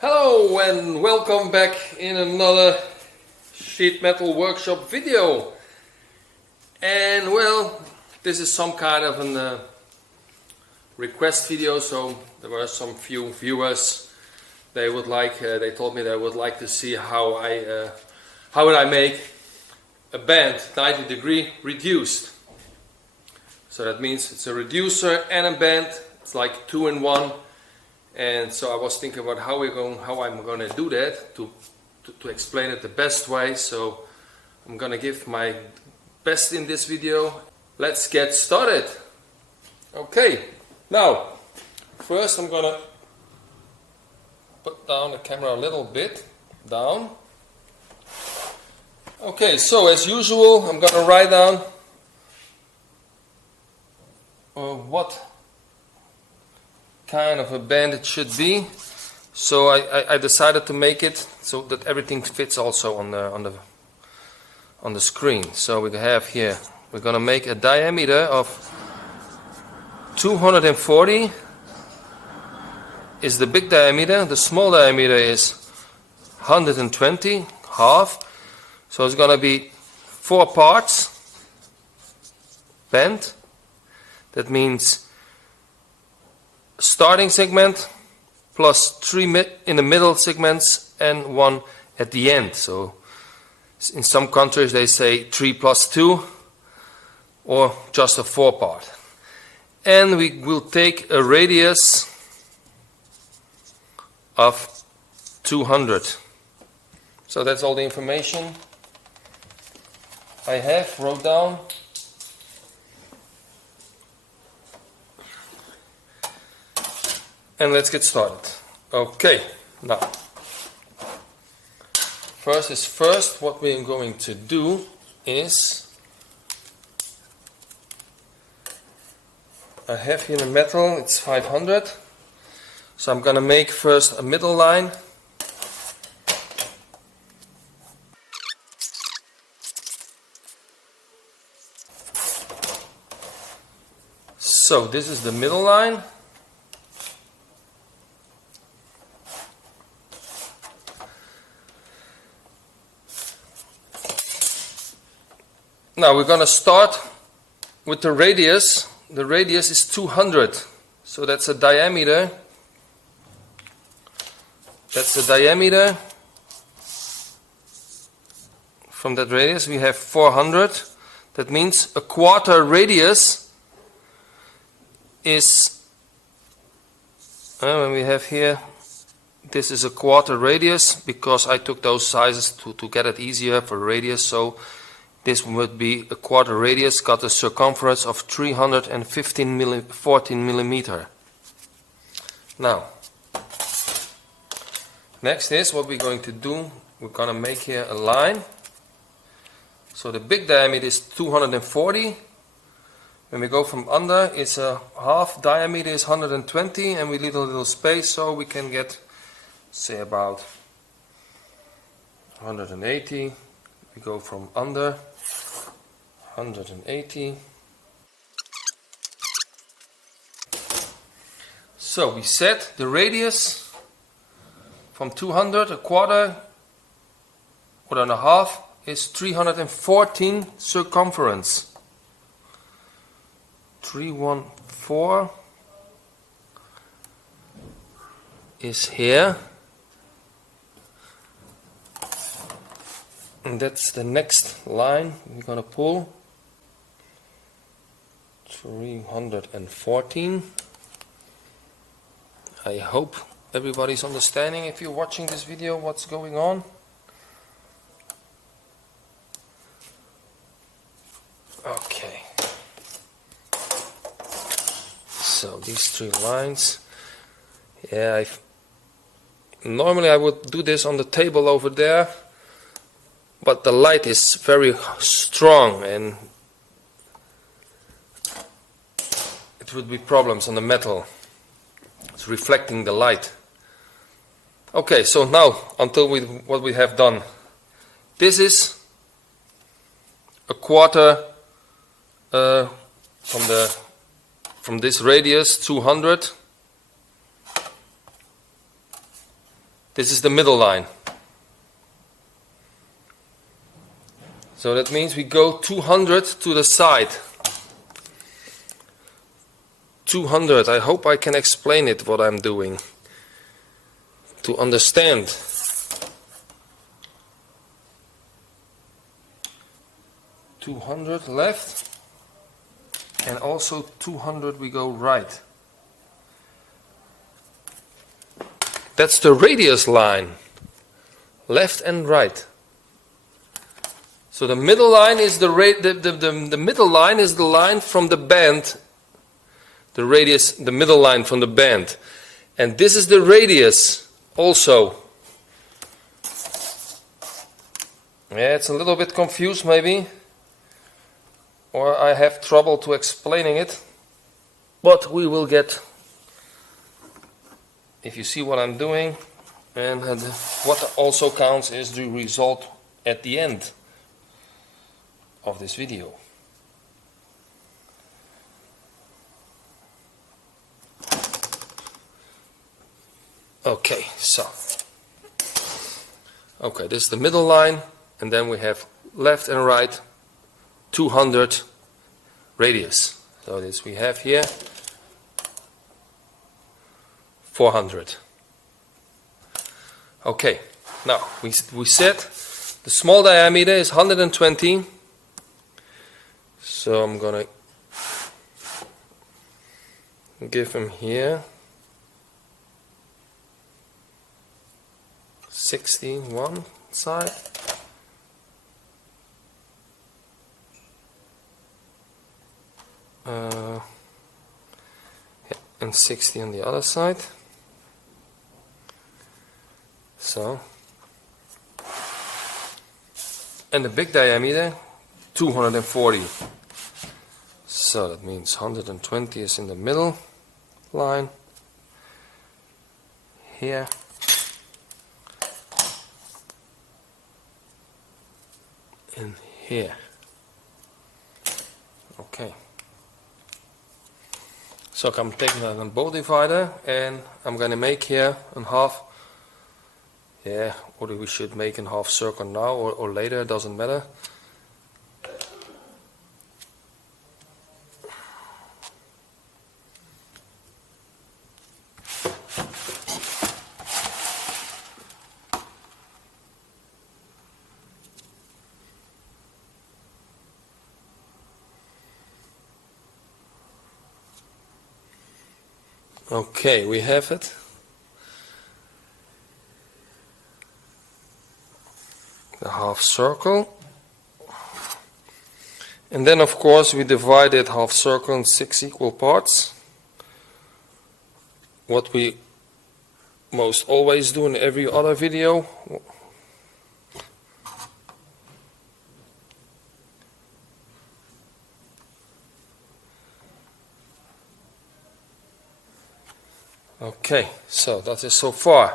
Hello and welcome back in another sheet metal workshop video. And well, this is some kind of a request video, so there were some few viewers. They told me they would like to see how would I make a band 90 degree reduced. So that means it's a reducer and a band. It's like 2 in 1. And so I was thinking about how I'm going to do that to explain it the best way. So I'm going to give my best in this video. Let's get started. Okay, now first I'm going to put down the camera a little bit down. Okay, so as usual I'm going to write down what kind of a band it should be. So I decided to make it so that everything fits also on the screen. So we have here, we're gonna make a diameter of 240 is the big diameter. The small diameter is 120, half. So it's gonna be 4 parts band. That means starting segment plus 3 in the middle segments and 1 at the end. So in some countries they say 3 plus 2 or just a 4 part. And we will take a radius of 200. So that's all the information I wrote down. And let's get started. Okay, now first, what we're going to do is, I have here the metal, it's 500. So I'm gonna make first a middle line. So this is the middle line. Now we're going to start with the radius. The radius is 200. So that's a diameter. That's the diameter. From that radius we have 400. That means a quarter radius is, when we have here, this is a quarter radius because I took those sizes to get it easier for radius. So this would be a quarter radius, got a circumference of 14 millimeter. Now, next is what we're going to do. We're going to make here a line. So the big diameter is 240. When we go from under, it's a half diameter is 120, and we leave a little space so we can get, say, about 180. We go from under 180. So we set the radius from 200, a quarter, 1.5 is 314 circumference. 314 is here. And that's the next line we're going to pull. 314. I hope everybody's understanding, if you're watching this video, what's going on. Okay. So these 3 lines. Yeah, normally I would do this on the table over there, but the light is very strong and it would be problems on the metal. It's reflecting the light. Okay, so now until what we have done. This is a quarter from this radius 200 This is the middle line. So that means we go 200 to the side. 200. I hope I can explain it what I'm doing to understand. $200 left, and also 200 we go right. That's the radius line, left and right. So the middle line is the middle line is the line from the band. The radius, the middle line from the band, and this is the radius also. Yeah, it's a little bit confused maybe, or I have trouble to explaining it, but we will get, if you see what I'm doing, and what also counts is the result at the end of this video. Okay, so this is the middle line, and then we have left and right 200 radius. So this we have here 400. Okay, now we said the small diameter is 120, so I'm gonna give him here 60 one side, and 60 on the other side. So, and the big diameter 240. So that means 120 is in the middle line here. In here. Okay. So I'm taking a bow divider, and I'm gonna make here a half. Yeah, or we should make a half circle now or later, doesn't matter. Okay, we have it. The half circle. And then of course we divide that half circle in 6 equal parts. What we most always do in every other video. Okay, so that is so far.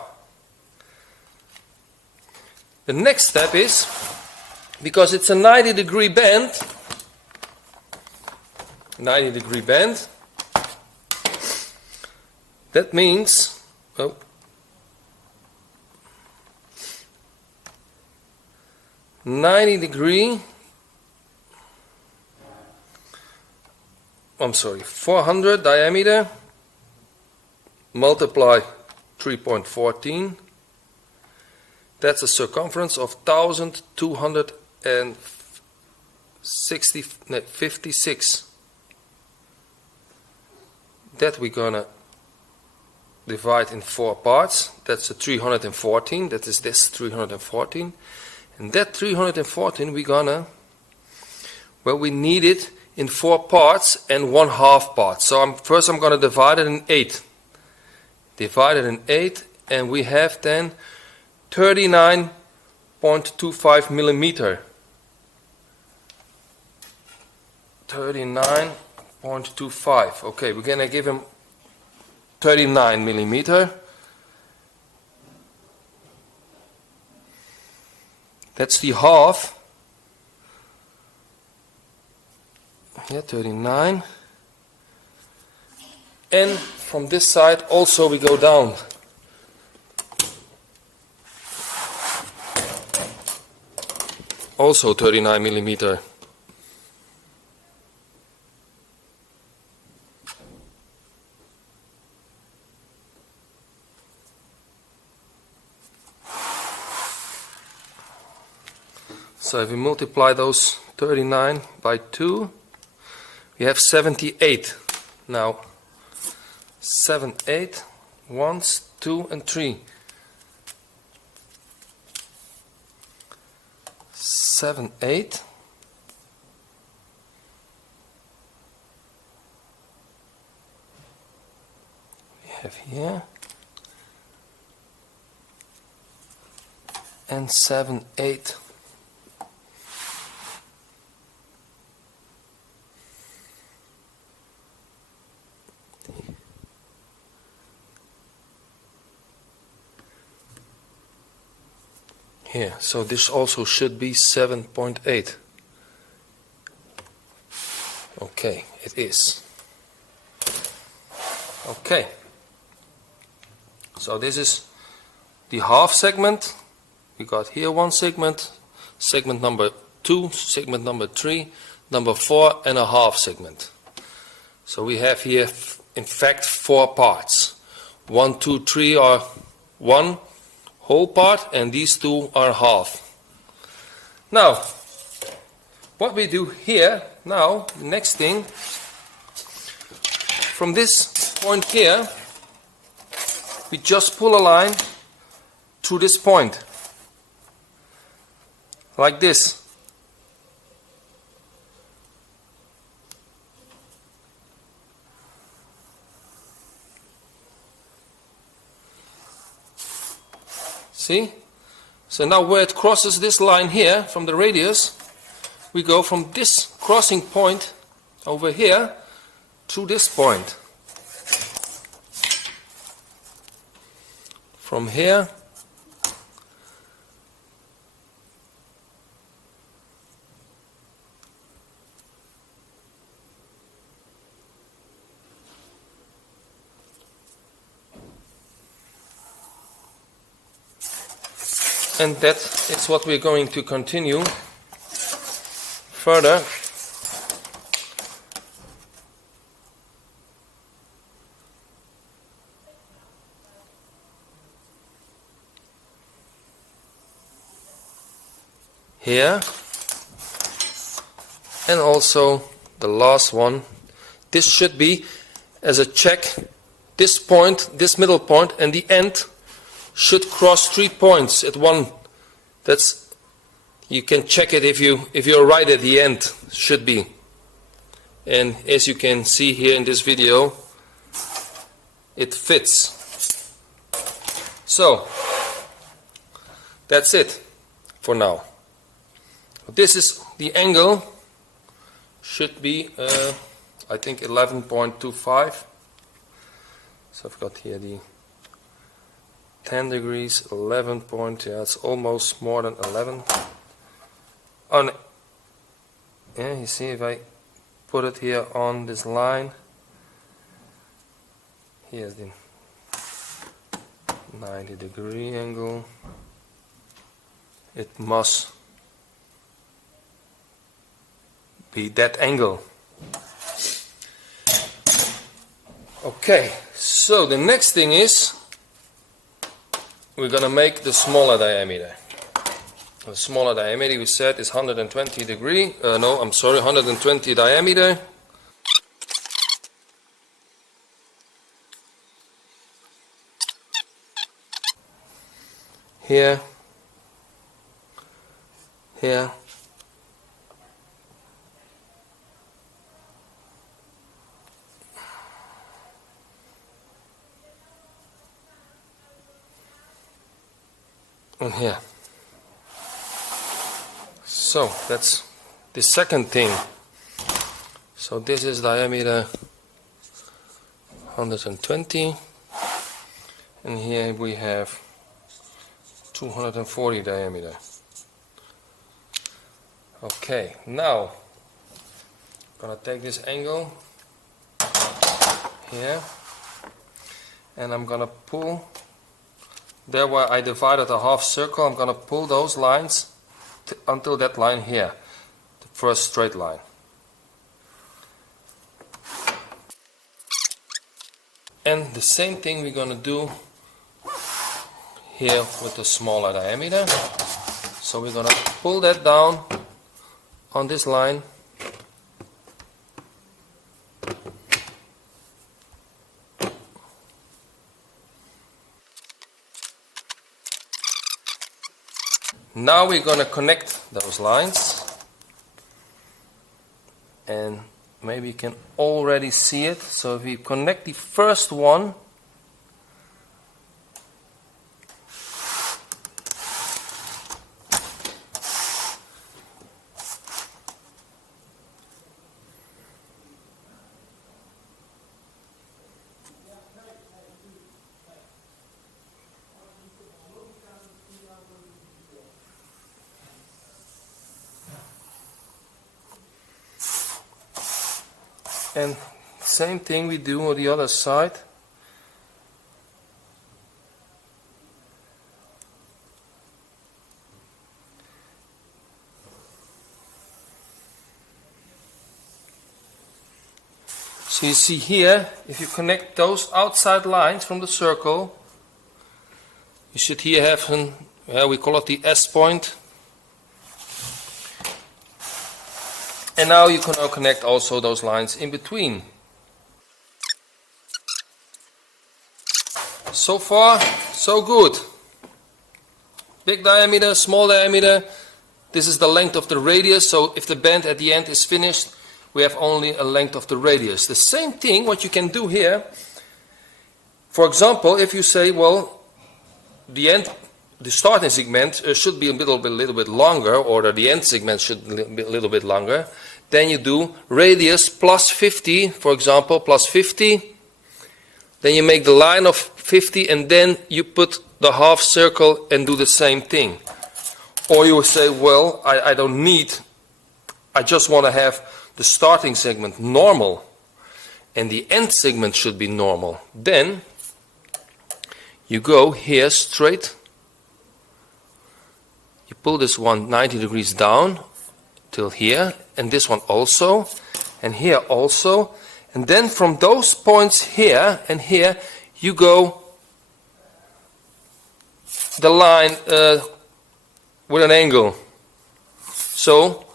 The next step is, because it's a 90-degree bend, 90-degree bend, that means, oh, $90 400 diameter multiply 3.14, that's a circumference of 1,256. That we're gonna divide in 4 parts. That's a 314, that is this 314, and that 314 we're gonna, well, we need it in 4 parts and 1/2 part. So first I'm gonna divide it in 8. Divide it in 8, and we have then 39.25 millimeter. 39.25. Okay, we're gonna give him 39 millimeter. That's the half. Yeah, 39. And from this side also we go down also 39 millimeter. So if we multiply those 39 by 2, we have 78. Now 7, 8, 1, 2 and 3. 7, 8. We have here. And 7, 8. Here, so this also should be 7.8. Okay, it is. Okay, so this is the half segment. We got here one segment, segment number 2, segment number 3, number 4 and a half segment. So we have here in fact 4 parts. 1, 2, 3 are one whole part and these 2 are half. Now what we do here now, the next thing, from this point here we just pull a line to this point like this. See? So now where it crosses this line here from the radius, we go from this crossing point over here to this point. From here and that is what we're going to continue further. Here and also the last one. This should be as a check, this point, this middle point and the end should cross 3 points at one. That's, you can check it if you're right at the end, should be. And as you can see here in this video, it fits. So that's it for now. This is the angle, should be I think 11.25. So I've got here the 10 degrees, 11 point, yeah, it's almost more than 11. On, yeah, you see if I put it here on this line, here's the 90-degree angle. It must be that angle. Okay, so the next thing is we're gonna make the smaller diameter. The smaller diameter we said is 120 degree. No, I'm sorry, 120 diameter. Here, here, and here. So that's the second thing. So this is diameter 120 and here we have 240 diameter. Okay, now I'm gonna take this angle here and I'm gonna pull there where I divided a half circle. I'm gonna pull those lines until that line here, the first straight line. And the same thing we're going to do here with the smaller diameter. So we're going to pull that down on this line. Now we're going to connect those lines, and maybe you can already see it. So if we connect the first one, and same thing we do on the other side. So you see here, if you connect those outside lines from the circle, you should here have we call it the S point. And now you can now connect also those lines in between. So far, so good. Big diameter, small diameter. This is the length of the radius, so if the band at the end is finished, we have only a length of the radius. The same thing, what you can do here, for example, if you say, well, the starting segment should be a little bit longer, or the end segment should be a little bit longer, then you do radius plus 50, for example, plus 50. Then you make the line of 50, and then you put the half circle and do the same thing. Or you will say, well, I don't need, I just want to have the starting segment normal, and the end segment should be normal. Then you go here straight. You pull this one 90 degrees down till here, and this one also, and here also, and then from those points here and here you go the line with an angle. So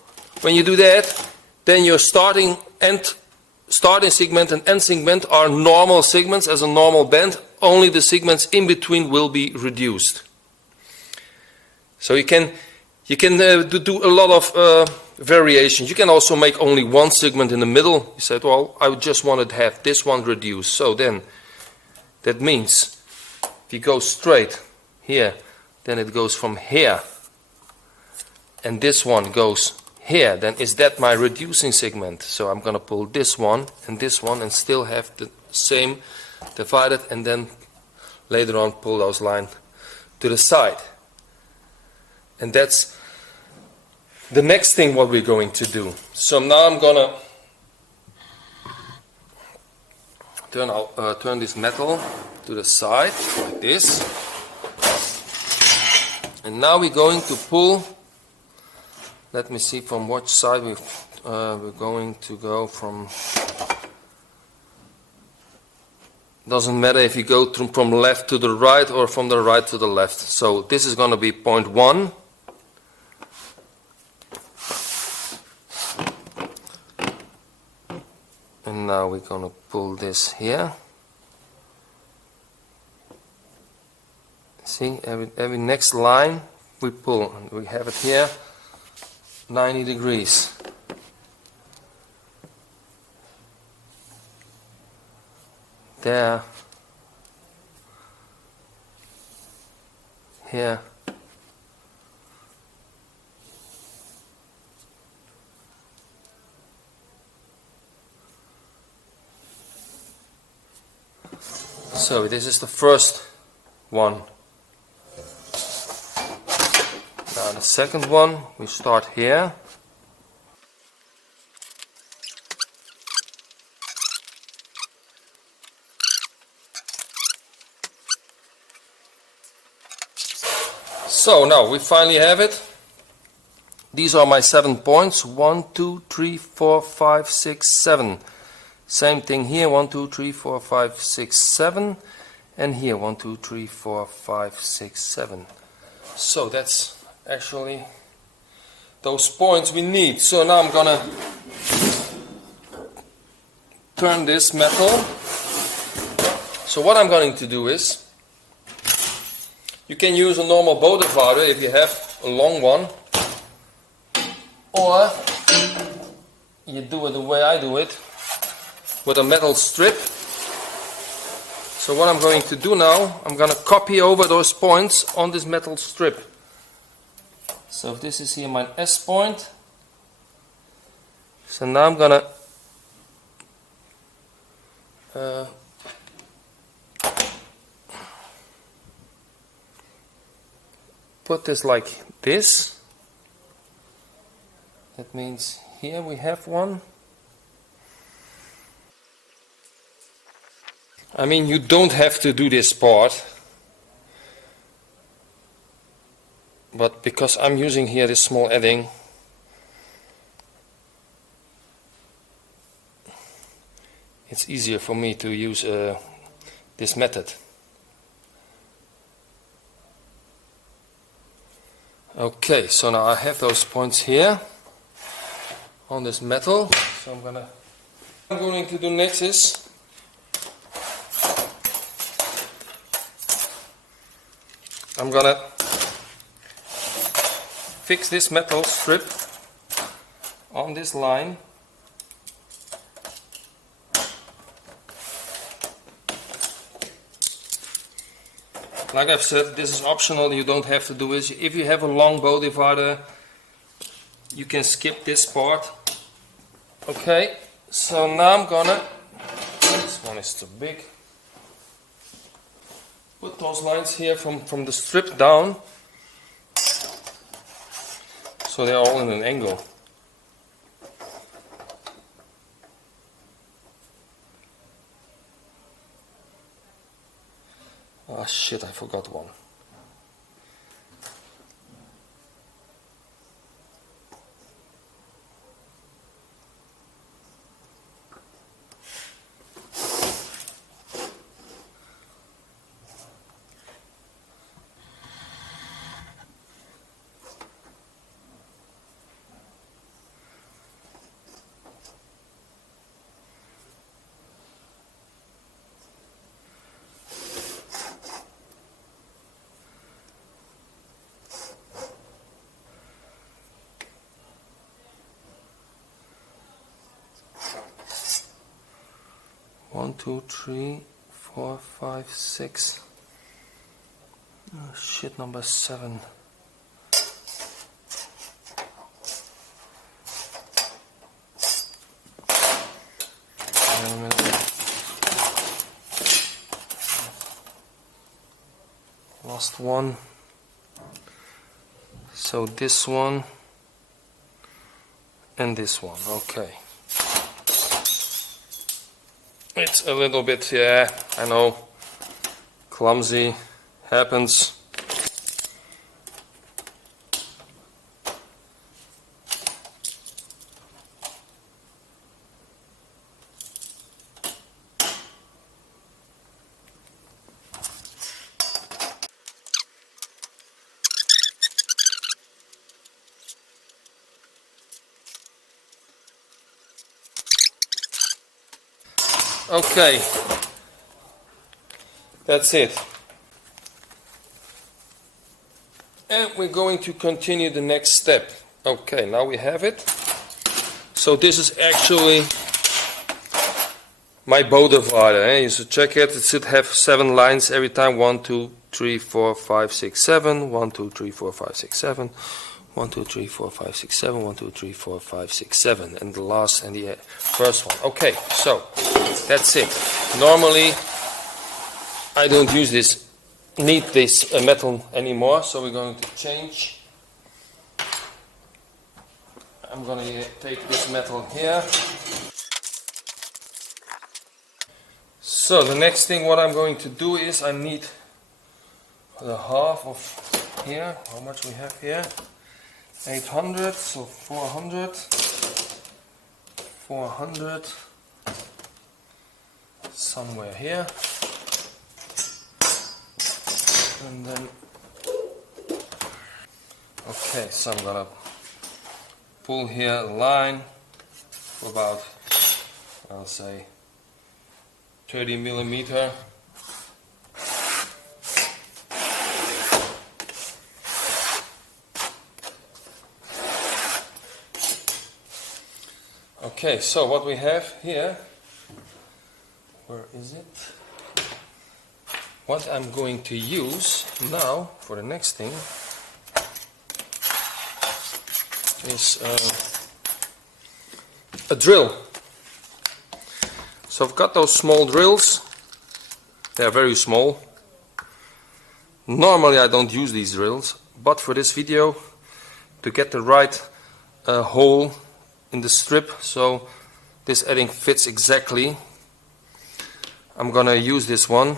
when you do that, then your starting segment and end segment are normal segments as a normal band. Only the segments in between will be reduced. So you can do a lot of variations. You can also make only one segment in the middle. You said, well, I just wanted to have this one reduced. So then that means if you go straight here, then it goes from here, and this one goes here. Then is that my reducing segment? So I'm going to pull this one and still have the same divided, and then later on pull those lines to the side. And that's the next thing what we're going to do. So now I'm gonna turn this metal to the side like this, and now we're going to pull. Let me see from which side we're going to go from. Doesn't matter if you go from left to the right or from the right to the left. So this is going to be point 1. And now we're going to pull this here. See, every next line we pull, and we have it here 90 degrees. There, here, so this is the first one. Now the second one, we start here. So now we finally have it. These are my 7 points. 1, 2, 3, 4, 5, 6, 7. Same thing here. 1, 2, 3, 4, 5, 6, 7. And here 1, 2, 3, 4, 5, 6, 7. So that's actually those points we need. So now I'm gonna turn this metal. So what I'm going to do is, you can use a normal bow divider if you have a long one, or you do it the way I do it, with a metal strip. So what I'm going to do now, I'm going to copy over those points on this metal strip. So if this is here my S point, so now I'm going to put this like this. That means here we have one. I mean, you don't have to do this part, but because I'm using here this small edding, it's easier for me to use this method. Okay, so now I have those points here on this metal. So what I'm going to do next is, I'm gonna fix this metal strip on this line. Like I've said, this is optional, you don't have to do it. If you have a long bow divider, you can skip this part. Okay, so now I'm gonna, this one is too big, put those lines here from the strip down, so they're all in an angle. Ah shit, I forgot one. One, two, three, 4, 5, 6. Oh shit, number 7. Wait a minute. Lost one. So this one and this one. Okay. It's a little bit, yeah, I know, clumsy, happens. Okay, that's it. And we're going to continue the next step. Okay, now we have it. So this is actually my bow divider. You should check it. It should have 7 lines every time. 1, 2, 3, 4, 5, 6, 7. 1, 2, 3, 4, 5, 6, 7. 1, 2, 3, 4, 5, 6, 7. 1, 2, 3, 4, 5, 6, 7. And the last and the first one. Okay, so that's it. Normally I don't use this, need this metal anymore, so we're going to change. I'm going to take this metal here. So the next thing what I'm going to do is I need the half of here, how much we have here. 800, so 400, 400, somewhere here, and then, okay, so I'm gonna pull here a line for about, I'll say, 30 millimeter. Okay, so what we have here, where is it? What I'm going to use now for the next thing is a drill. So I've got those small drills. They're very small. Normally I don't use these drills, but for this video, to get the right hole in the strip so this edding fits exactly, I'm gonna use this one.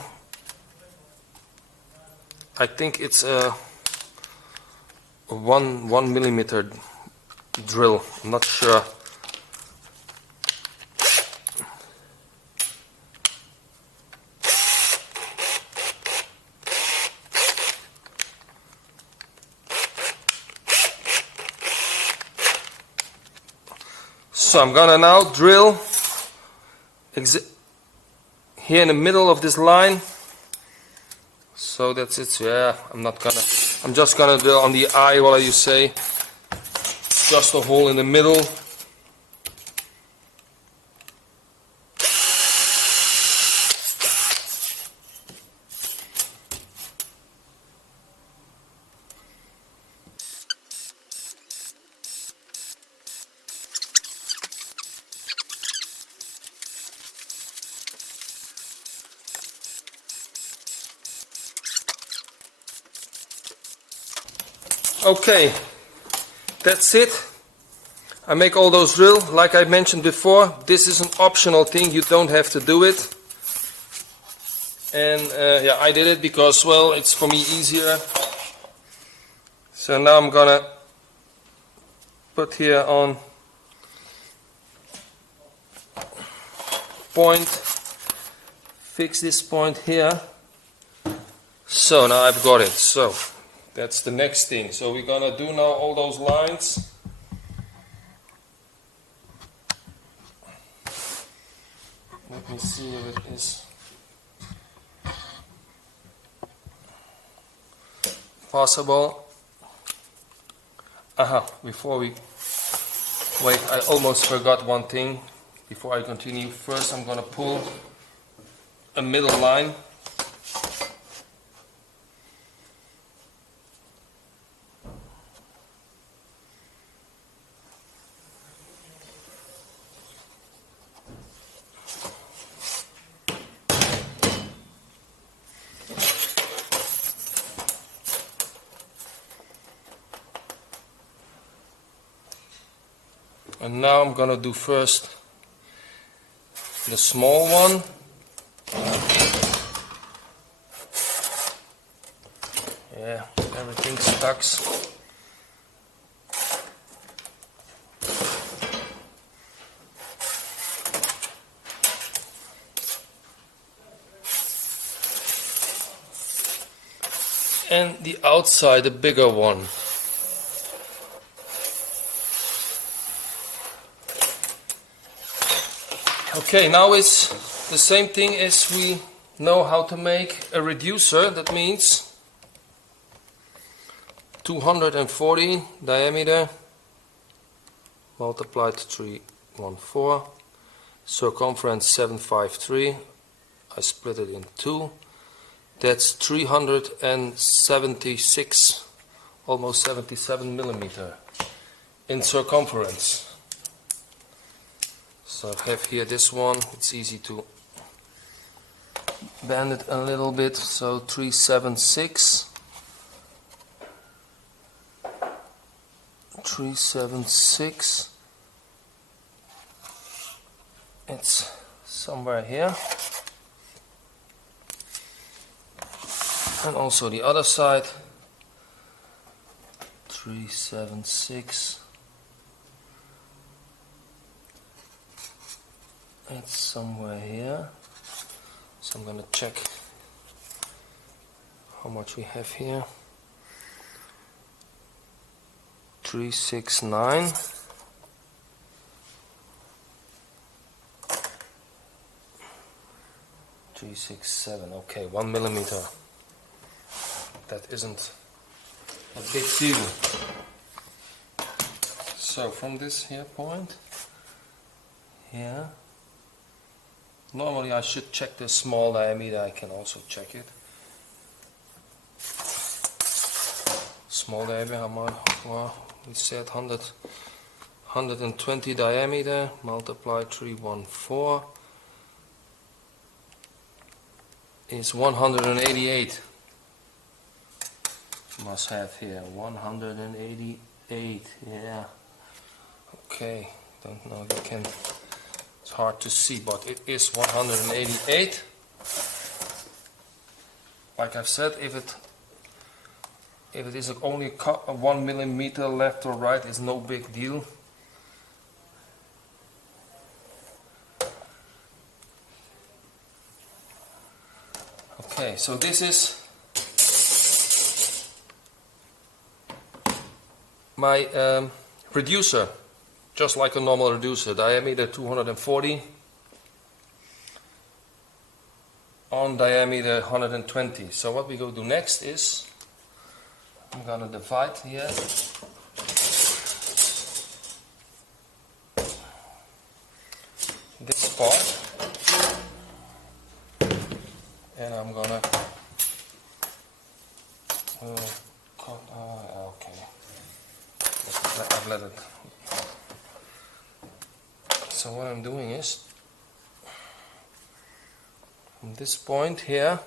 I think it's a 1 millimeter drill, I'm not sure. So I'm gonna now drill here in the middle of this line. So that's it. Yeah, I'm just gonna drill on the eye, what do you say? Just a hole in the middle. Okay, that's it. I make all those drill. Like I mentioned before, this is an optional thing, you don't have to do it. And yeah, I did it because, well, it's for me easier. So now I'm gonna put here on point, fix this point here. So now I've got it. So that's the next thing. So we're gonna do now all those lines. Let me see if it is possible. Before we wait, I almost forgot one thing. Before I continue, first I'm gonna pull a middle line. And now I'm gonna do first the small one. Yeah, everything stuck. And the outside, the bigger one. Okay, now it's the same thing as we know how to make a reducer. That means 240 diameter multiplied 314, circumference 753. I split it in two. That's 376, almost 77 millimeter in circumference. So I have here this one, it's easy to bend it a little bit, so 376, 376, it's somewhere here, and also the other side, 376. It's somewhere here. So I'm gonna check how much we have here. 369. 367. Okay, 1 millimeter. That isn't a big deal. So from this here point here, normally I should check the small diameter. I can also check it. Small diameter, how much? Well, we said 120 diameter, multiply 314 is 188. Must have here 188. Yeah. Okay. Don't know if you can. It's hard to see, but it is 188. Like I've said, if it is only 1 millimeter left or right, it's no big deal. Okay, so this is my reducer, just like a normal reducer, diameter 240 on diameter 120. So what we go do next is I'm gonna divide here this part, and I'm gonna cut. Okay, I've let it. So what I'm doing is from this point here,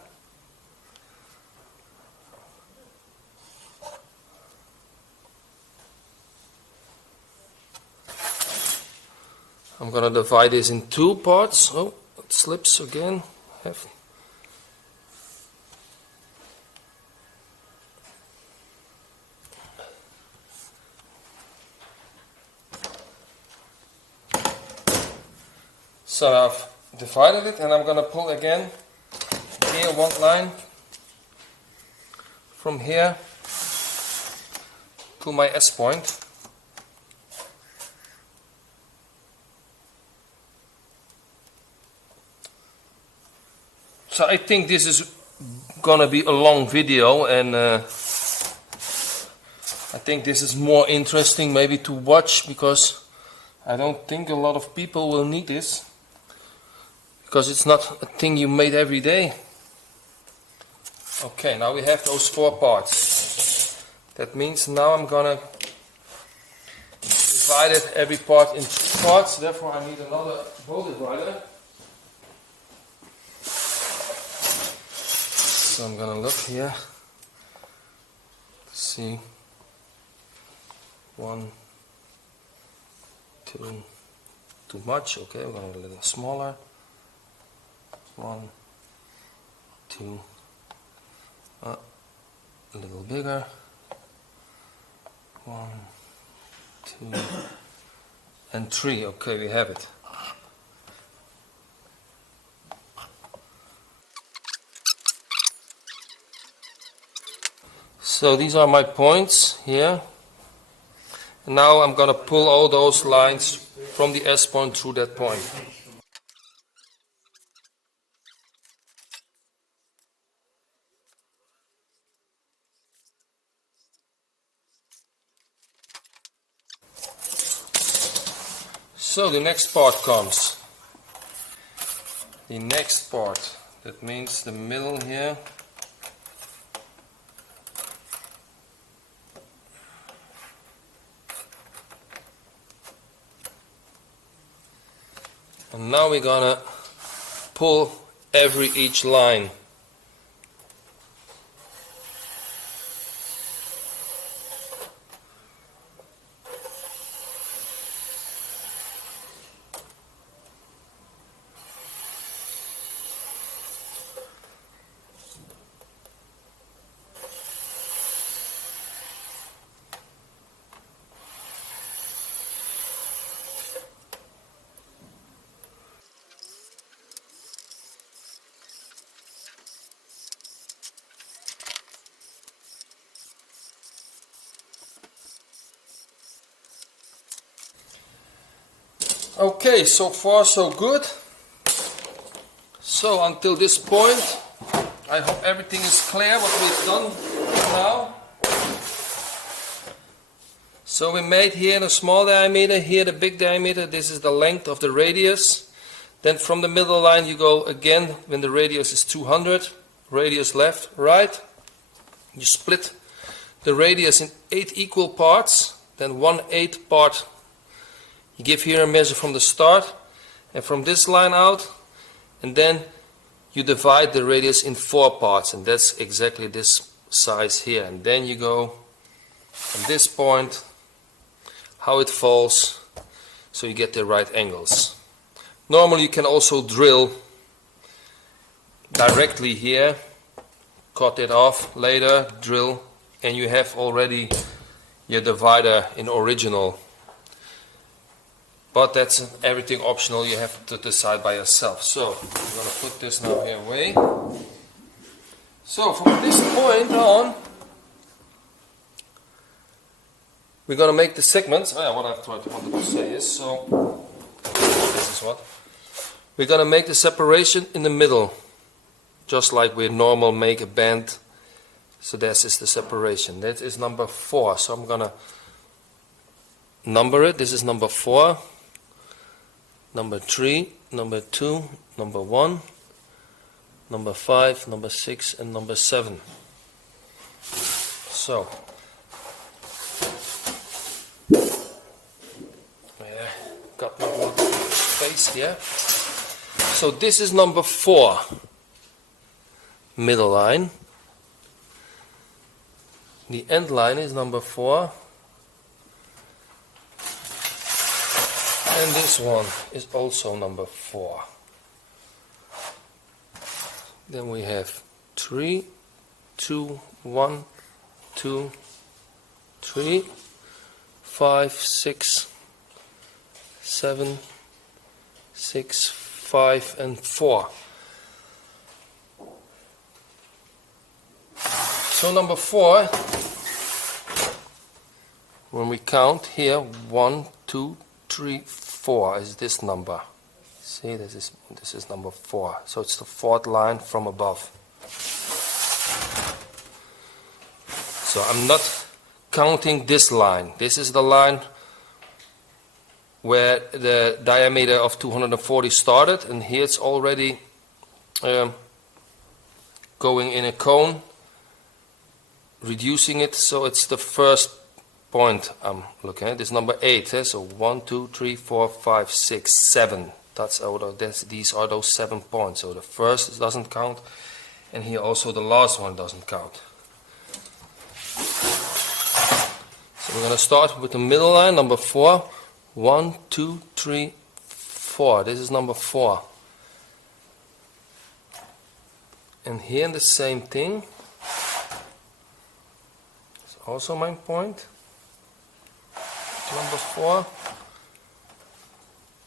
I'm gonna divide this in two parts. Oh, it slips again. So I've divided it, and I'm gonna pull again here one line from here to my S point. So I think this is gonna be a long video, and I think this is more interesting maybe to watch, because I don't think a lot of people will need this, because it's not a thing you made every day. Okay, now we have those 4 parts. That means now I'm gonna divide it every part in 2 parts, therefore I need another bowl divider. So I'm gonna look here to see 1, 2, too much. Okay, we're gonna get a little smaller. 1, 2, a little bigger. 1, 2, and 3. Okay, we have it. So these are my points here. And now I'm gonna pull all those lines from the S point through that point. So the next part comes. The next part, that means the middle here. And now we're gonna pull each line. Okay, so far so good. So until this point, I hope everything is clear what we've done now. So we made here the small diameter, here the big diameter. This is the length of the radius. Then from the middle line you go again when the radius is 200. Radius left, right. You split the radius in 8 equal parts. Then 1/8 part you give here a measure from the start. And from this line out. And then you divide the radius in 4 parts. And that's exactly this size here. And then you go from this point, how it falls, so you get the right angles. Normally you can also drill directly here, cut it off later, drill, and you have already your divider in original. But that's everything optional, you have to decide by yourself. So I'm going to put this now here away. So from this point on, we're going to make the segments. Oh yeah, what I wanted to say is, so this is what. We're going to make the separation in the middle, just like we normal make a band. So this is the separation. That is number 4. So I'm going to number it. This is number 4, number 3, number 2, number 1, number 5, number 6, and number 7. So got my whole face here. So this is number 4, middle line. The end line is number 4. And this one is also number 4. Then we have 3, 2, 1, 2, 3, 5, 6, 7, 6, 5, and 4. So number 4, when we count here, 1, 2, 3, 4 is this number. See, this is number 4. So it's the 4th line from above. So I'm not counting this line. This is the line where the diameter of 240 started, and here it's already going in a cone, reducing it, so it's the first point I'm looking at. This is number 8, so 1, 2, 3, 4, 5, 6, 7. These are those 7 points. So the first doesn't count, and here also the last one doesn't count. So we're going to start with the middle line, number 4. 1, 2, 3, 4. This is number 4. And here the same thing. It's also my point. Number 4.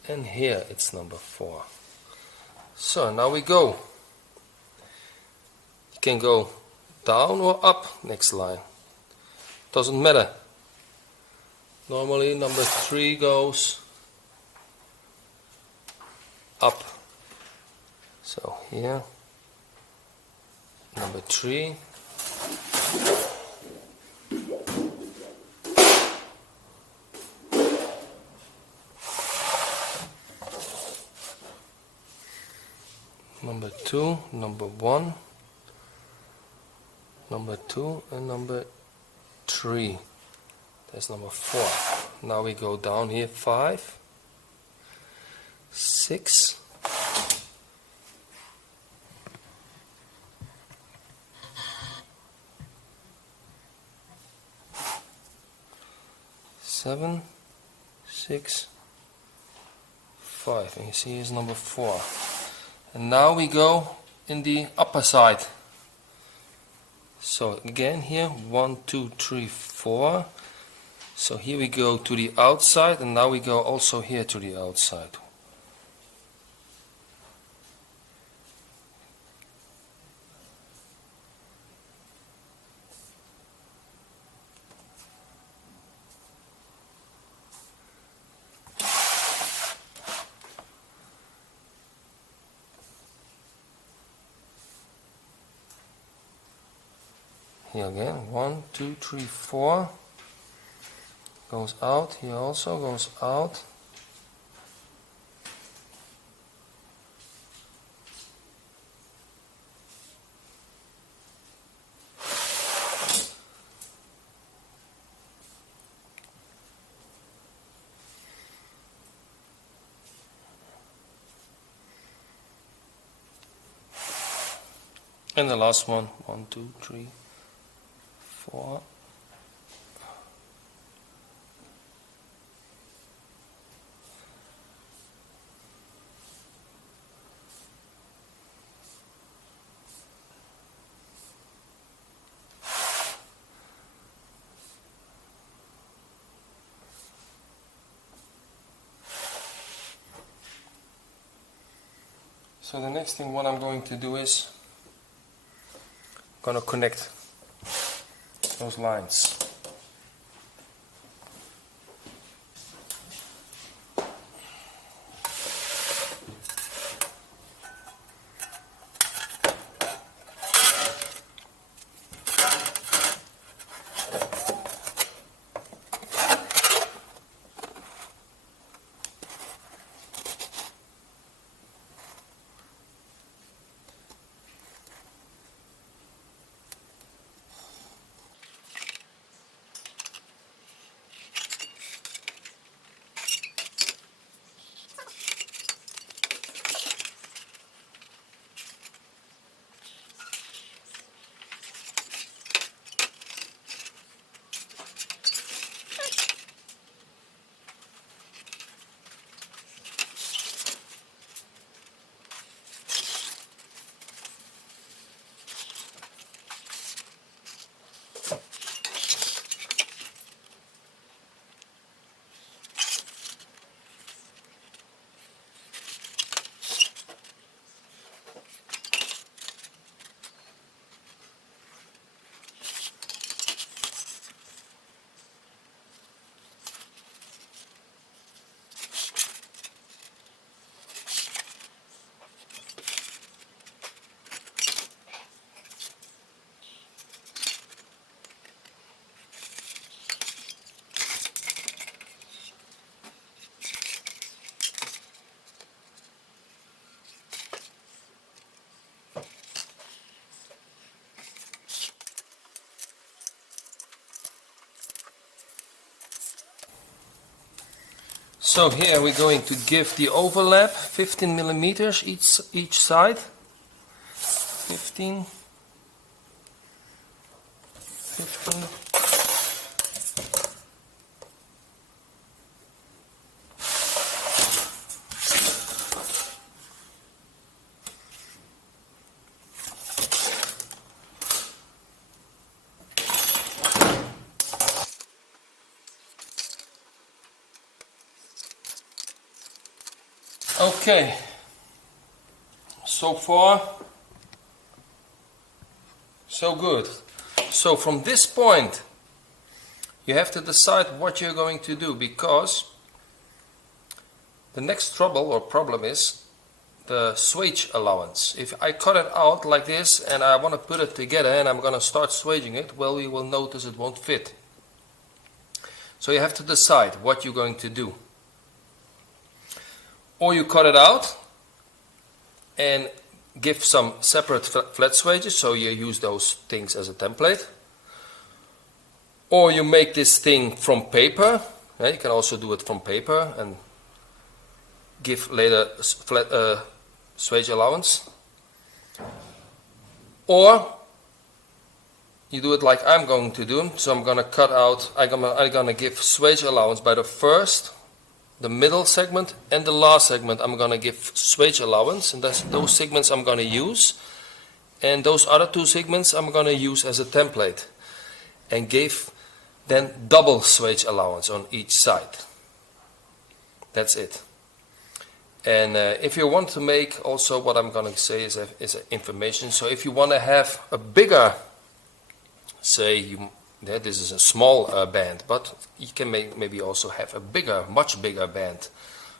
And here it's number 4. So now we go. You can go down or up next line. Doesn't matter. Normally number 3 goes up. So here, number 3. Number 2, number 1, number 2, and number 3. That's number 4. Now we go down here, 5, 6, 7, 6, 5. And you see here's number 4. And now we go in the upper side. So again here, 1, 2, 3, 4. So here we go to the outside, and now we go also here to the outside. Here again, 1, 2, 3, 4. Goes out, here also goes out. And the last one, 1, 2, 3, 4. So the next thing what I'm going to do is gonna connect those lines. So here we're going to give the overlap 15 millimeters each side. 15. Okay, so far so good. So from this point you have to decide what you're going to do, because the next trouble or problem is the swage allowance. If I cut it out like this and I want to put it together and I'm going to start swaging it, well, you will notice it won't fit. So you have to decide what you're going to do. Or you cut it out and give some separate flat swages, so you use those things as a template. Or you make this thing from paper. You can also do it from paper and give later flat swage allowance. Or you do it like I'm going to do. So I'm gonna cut out, I'm gonna give swage allowance by the first, the middle segment and the last segment. I'm gonna give swage allowance, and that's those segments I'm gonna use, and those other two segments I'm gonna use as a template, and give then double swage allowance on each side. That's it. And if you want to make, also what I'm gonna say is information. So if you want to have a bigger, say this is a small band, but you can maybe also have a bigger, much bigger band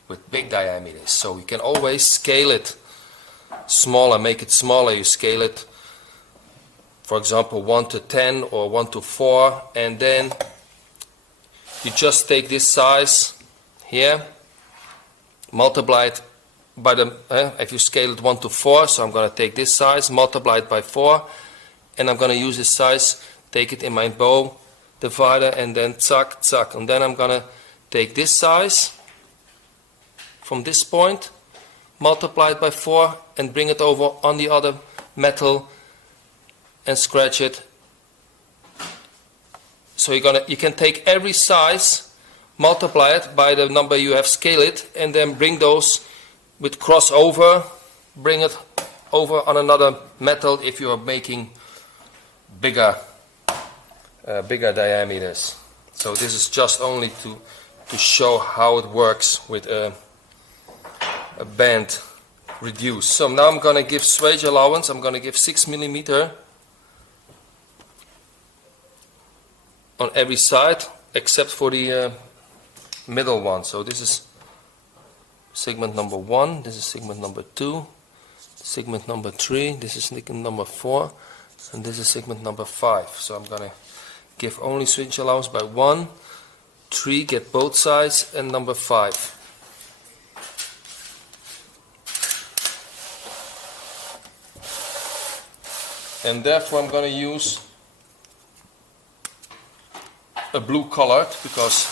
with big diameters. So you can always scale it smaller, make it smaller. You scale it for example 1 to 10 or 1 to 4, and then you just take this size here, multiply it by the, if you scale it 1 to 4, so I'm going to take this size, multiply it by 4, and I'm going to use this size, take it in my bow divider, and then zack, zack, and then I'm going to take this size from this point, multiply it by 4, and bring it over on the other metal and scratch it. So you can take every size, multiply it by the number you have scaled it, and then bring those with crossover, bring it over on another metal if you are making bigger diameters. So this is just only to show how it works with a band reduce. So now I'm going to give swage allowance. I'm going to give 6 millimeter on every side except for the middle one. So this is segment number 1, this is segment number 2, segment number 3, this is segment number 4, and this is segment number 5. So I'm going to give only swage allowance by 1, 3, get both sides, and number 5. And therefore I'm going to use a blue colored because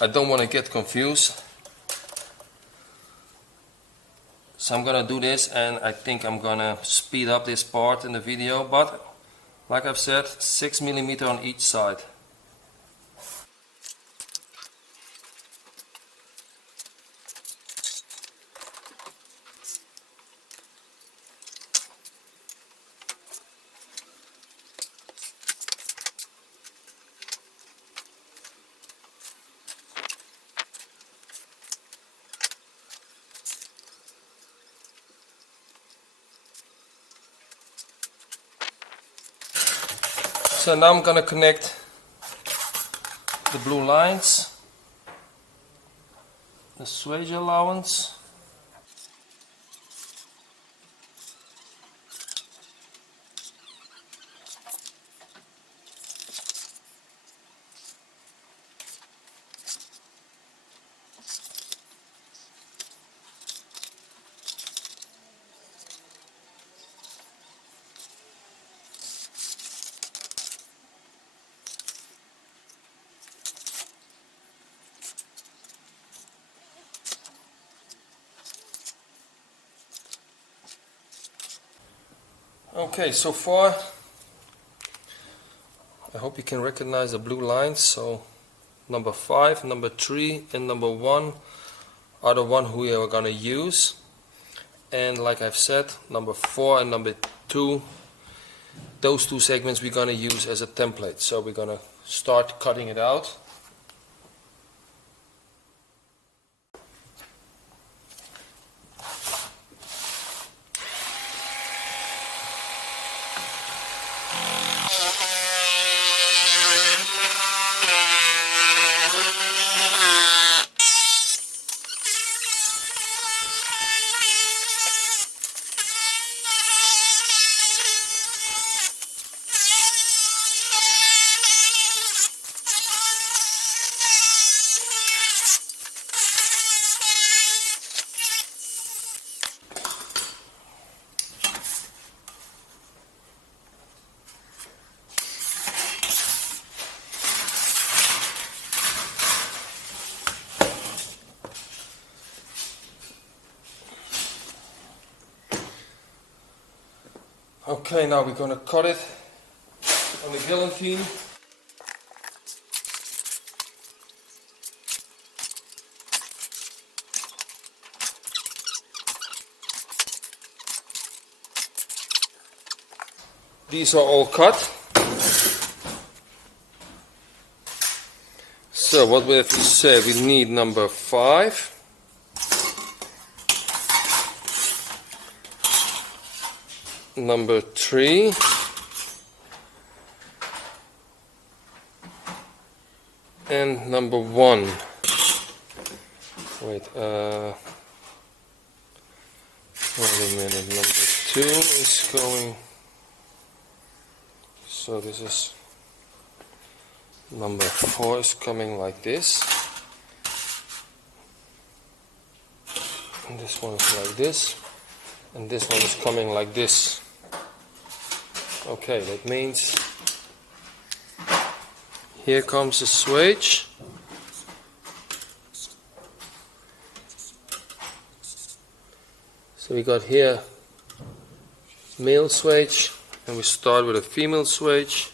I don't want to get confused. So I'm going to do this, and I think I'm going to speed up this part in the video, but like I've said, 6 millimeter on each side. So now I'm going to connect the blue lines, the swage allowance, okay, so far I hope you can recognize the blue lines. So number 5, number 3 and number 1 are the one who we are going to use, and like I've said, number 4 and number 2, those two segments we're going to use as a template. So we're going to start cutting it out. Okay, now we're going to cut it on the guillotine. These are all cut. So what we have to say, we need number 5. Number 3, and number 1. Wait a minute. Number 2 is going So this is number 4 is coming like this. And this one is like this. And this one is coming like this. Okay, that means here comes the switch. So we got here male switch, and we start with a female switch,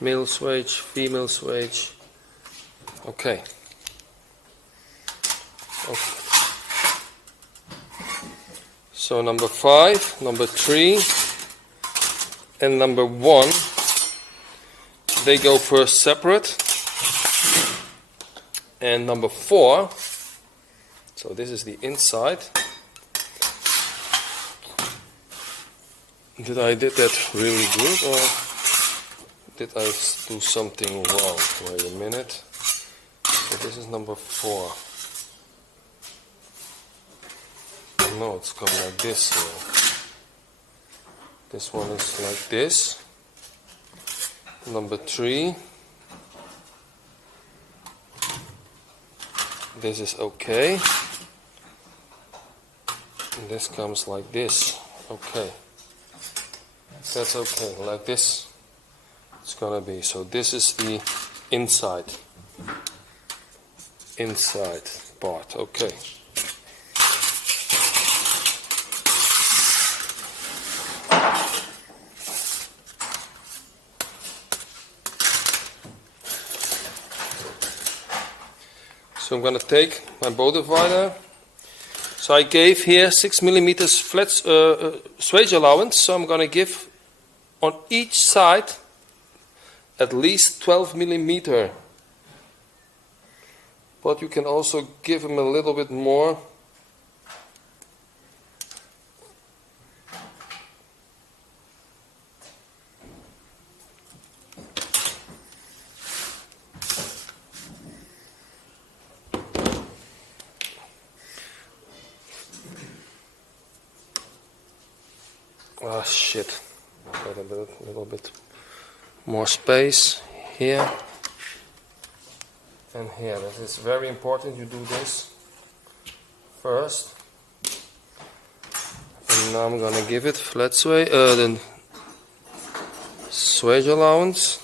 male switch, female switch. Okay. So number 5, number 3, and number 1, they go first separate. And number 4, so this is the inside. Did I did that really good, or did I do something wrong? Wait a minute. So this is number 4. No, it's coming like this here. This one is like this. Number 3. This is okay. And this comes like this. Okay. That's okay. Like this it's gonna be. So this is the inside part. Okay. So I'm going to take my bow divider. So I gave here 6 millimeters flat swage allowance. So I'm going to give on each side at least 12 millimeter. But you can also give them a little bit more. Ah, shit. Got a little bit more space here and here. That is very important. You do this first. And now I'm gonna give it flat sway, the swage allowance.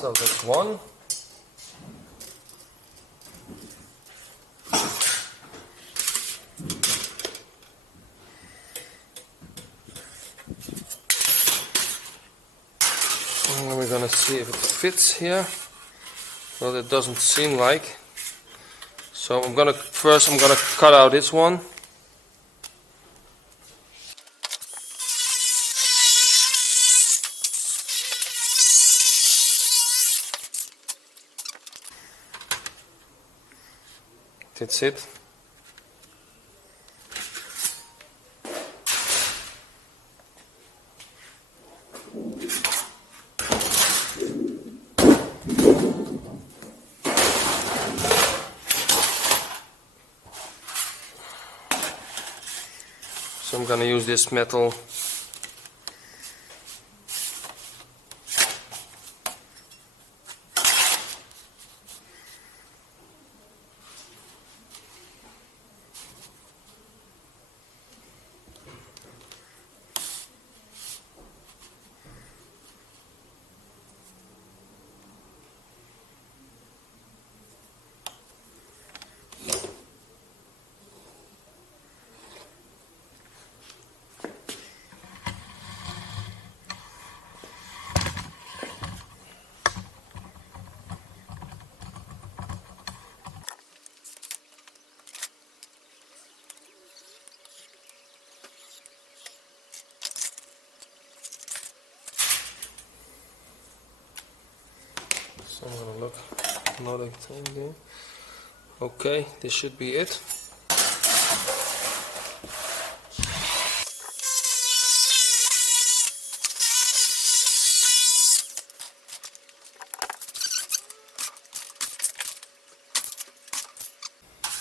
So that's one. And we're gonna see if it fits here. Well, it doesn't seem like. So I'm gonna cut out this one. That's it. So I'm gonna use this metal . So I'm gonna look another thing there. Okay, this should be it.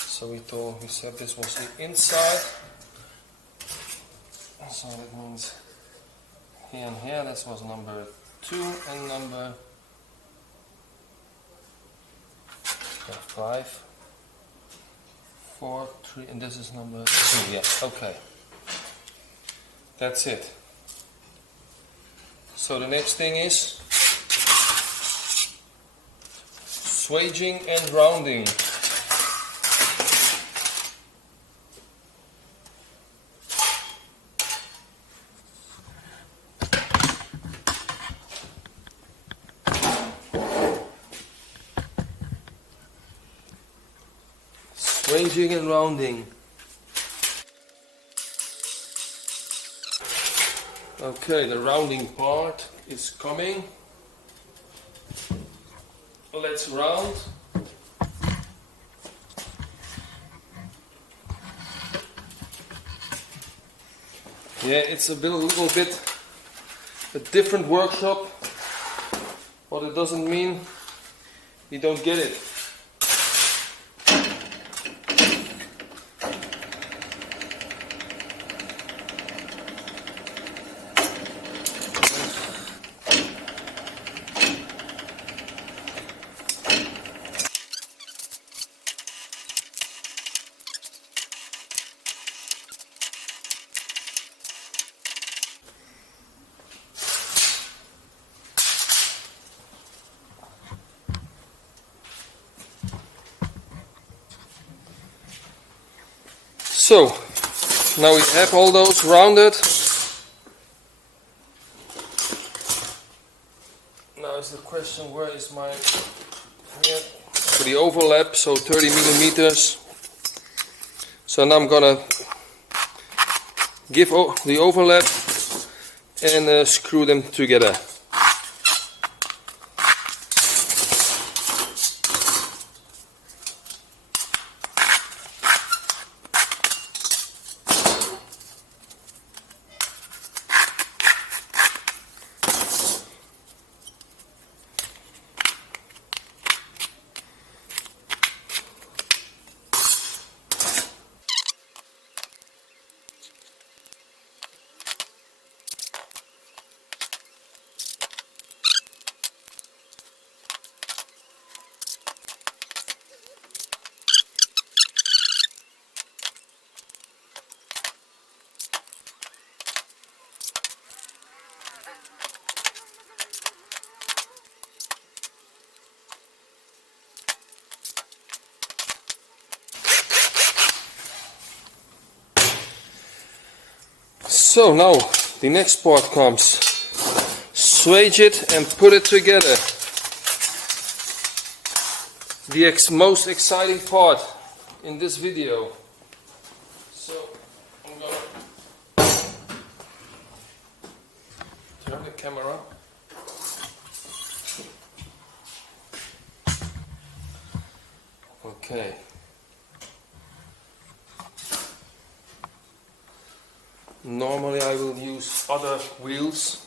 So we said this was the inside. So that means here and here, this was number 2 and number 5, 4, 3, and this is number 2. Yeah, okay. That's it. So the next thing is swaging and rounding. Swaging and rounding. Okay, the rounding part is coming. Let's round. Yeah, it's a little bit a different workshop, but it doesn't mean you don't get it. So, now we have all those rounded. Now is the question, where is my, here, for the overlap, so 30 millimeters. So now I'm gonna give the overlap and screw them together. So now the next part comes. Swage it and put it together. The most exciting part in this video. So I'm gonna turn the camera. Okay. Normally I will use other wheels,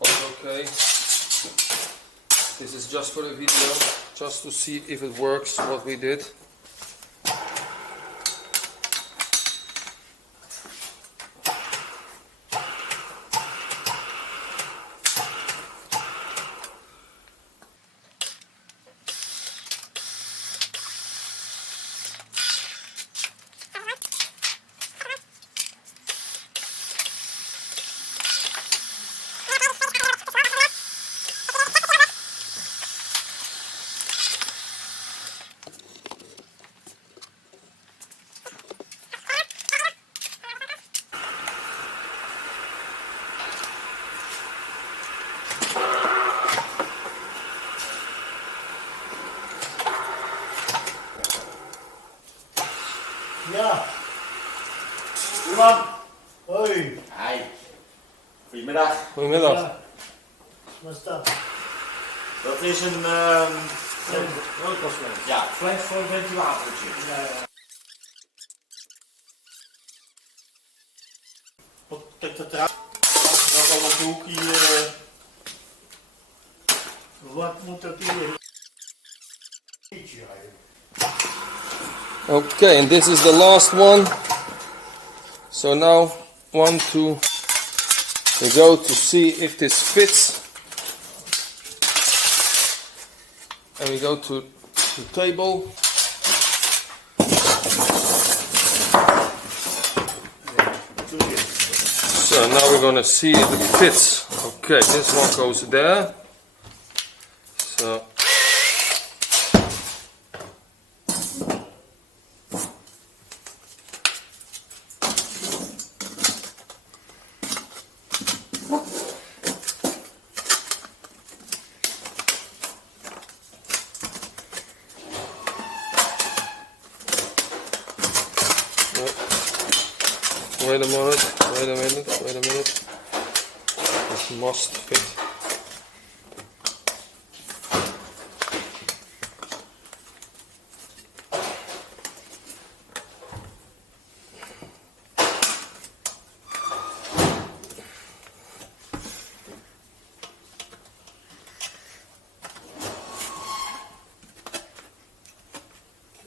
but okay, this is just for the video, just to see if it works what we did. Ja. Iwan. Hoi. Hi. Goedemiddag. Goedemiddag. Ja. Wat is dat? Dat is een roodkastfles. Ja, fles voor een ventilatortje. Wat trekt dat eruit? Dat al een hoekje. Wat moet dat hier? Okay, and this is the last one. So now 1, 2, we go to see if this fits. And we go to the table. So now we're gonna see if it fits. Okay, this one goes there. So wait a minute. This must fit.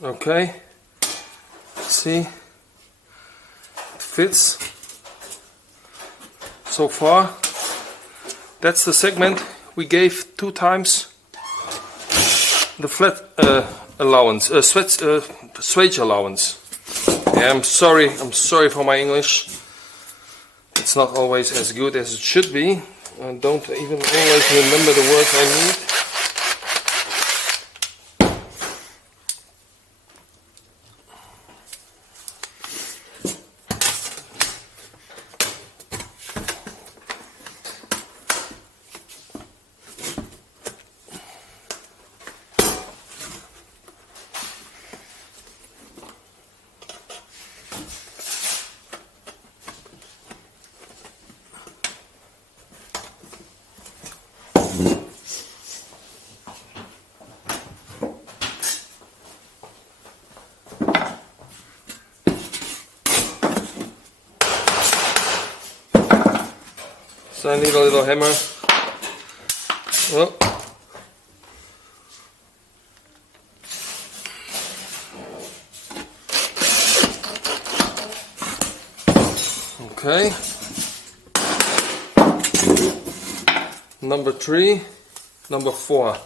Okay, let's see. Fits so far. That's the segment we gave 2 times the flat allowance, swage allowance. Yeah, I'm sorry for my English. It's not always as good as it should be. I don't even always remember the words I need. So I need a little hammer. Oh. Okay. Number 3, number 4.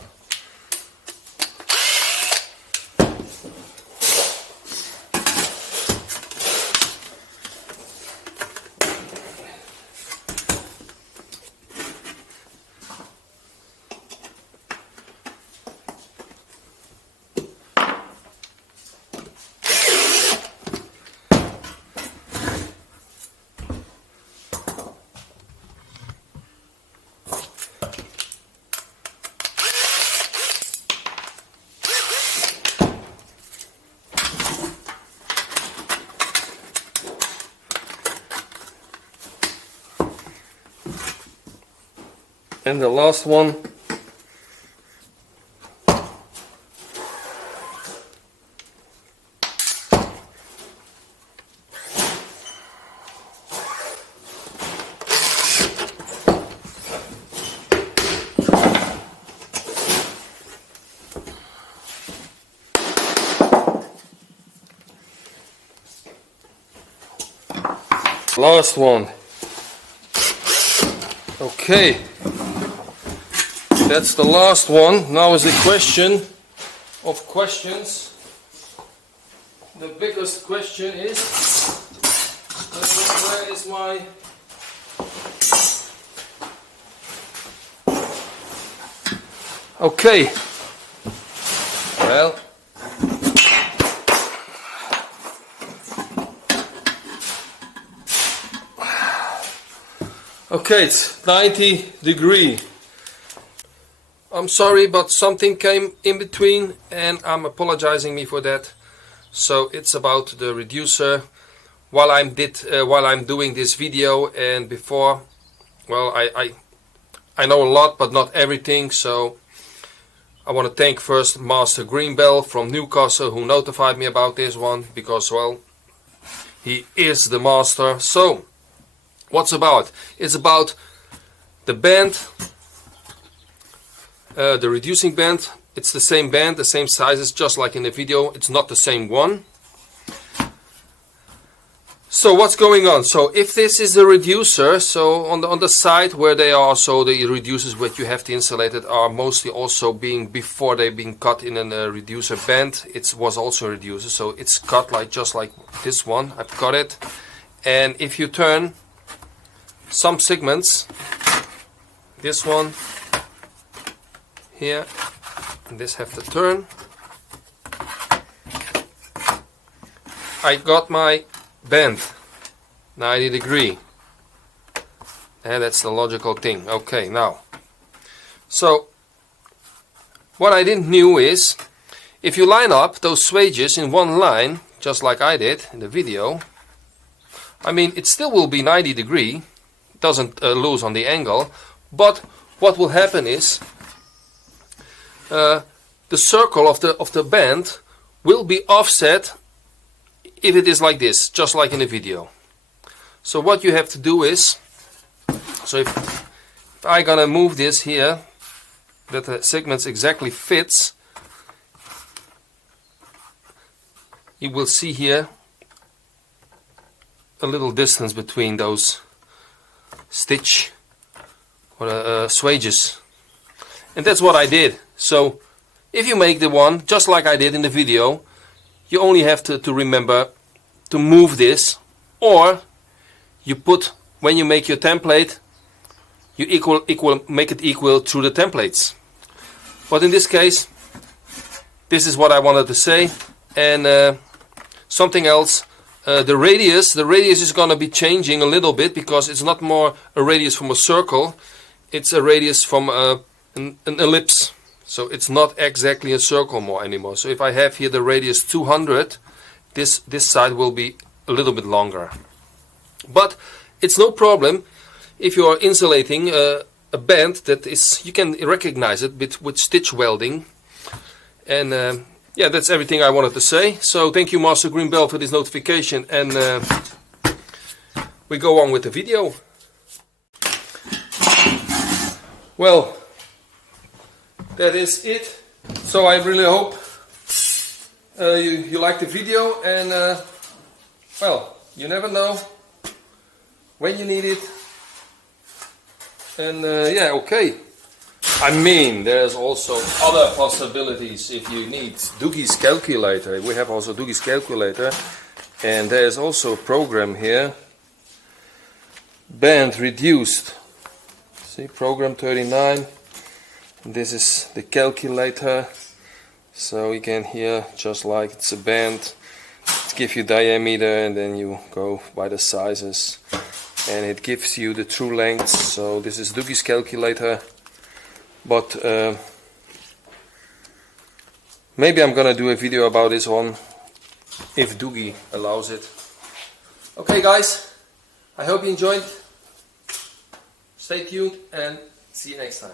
And the last one. Last one. Okay. That's the last one. Now is the question of questions. The biggest question is, where is my okay. Well, okay, it's 90 degree. I'm sorry, but something came in between and I'm apologizing me for that. So it's about the reducer. While I'm doing this video and before, well, I know a lot but not everything, so I want to thank first Master Greenbell from Newcastle, who notified me about this one, because, well, he is the master. So, what's about? It's about the band, the reducing band. It's the same band, the same sizes, just like in the video. It's not the same one. So what's going on? So if this is the reducer, so on the side where they are, so the reducers what you have to insulate it are mostly also being, before they being cut in a reducer band, it was also a reducer, so it's cut like just like this one. I've cut it, and if you turn some segments, this one here, and this have to turn, I got my bend 90 degree, and that's the logical thing. Okay, now, so what I didn't knew is, if you line up those swages in one line, just like I did in the video, I mean, it still will be 90 degree, doesn't lose on the angle, but what will happen is the circle of the band will be offset if it is like this, just like in the video. So what you have to do is, so if I gonna move this here, that the segments exactly fits, you will see here a little distance between those stitch or swages, and that's what I did. So if you make the one just like I did in the video, you only have to remember to move this, or you put, when you make your template, you make it equal through the templates. But in this case, this is what I wanted to say. And something else, the radius is going to be changing a little bit, because it's not more a radius from a circle, it's a radius from an ellipse. So it's not exactly a circle more anymore. So if I have here the radius 200, this side will be a little bit longer. But it's no problem if you are insulating a band that is, you can recognize it with stitch welding. And yeah, that's everything I wanted to say. So thank you, Master Greenbell, for this notification, and we go on with the video. Well, that is it. So I really hope you like the video, and well, you never know when you need it. And yeah, okay. I mean, there's also other possibilities if you need Doogie's calculator. We have also Doogie's calculator, and there's also a program here, band reduced. See, program 39. This is the calculator, so you can hear just like it's a band. It gives you diameter, and then you go by the sizes, and it gives you the true length. So this is Doogie's calculator, but maybe I'm gonna do a video about this one if Doogie allows it. Okay guys, I hope you enjoyed. Stay tuned and see you next time.